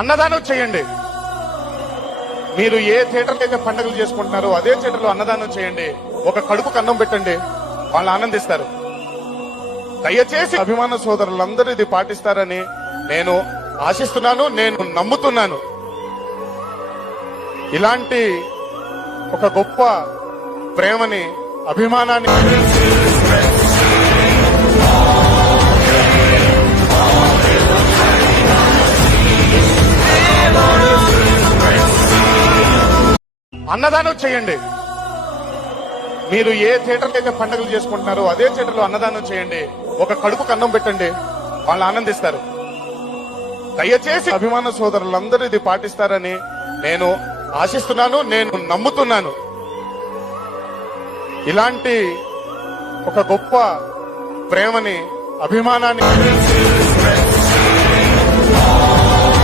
అన్నదానం చేయండి. మీరు ఏ థియేటర్లో అయితే పండుగలు చేసుకుంటున్నారో అదే థియేటర్లో అన్నదానం చేయండి. ఒక కడుపుకు అన్నం పెట్టండి, వాళ్ళు ఆనందిస్తారు. దయచేసి అభిమాన సోదరులందరూ ఇది పాటిస్తారని నేను ఆశిస్తున్నాను, నేను నమ్ముతున్నాను. ఇలాంటి ఒక గొప్ప ప్రేమని, అభిమానాన్ని అన్నదానం చేయండి. మీరు ఏ థియేటర్లో అయితే పండుగలు చేసుకుంటున్నారో అదే థియేటర్లో అన్నదానం చేయండి. ఒక కడుపుకు అన్నం పెట్టండి, వాళ్ళు ఆనందిస్తారు. దయచేసి అభిమాన సోదరులందరూ ఇది పాటిస్తారని నేను ఆశిస్తున్నాను, నేను నమ్ముతున్నాను. ఇలాంటి ఒక గొప్ప ప్రేమని, అభిమానాన్ని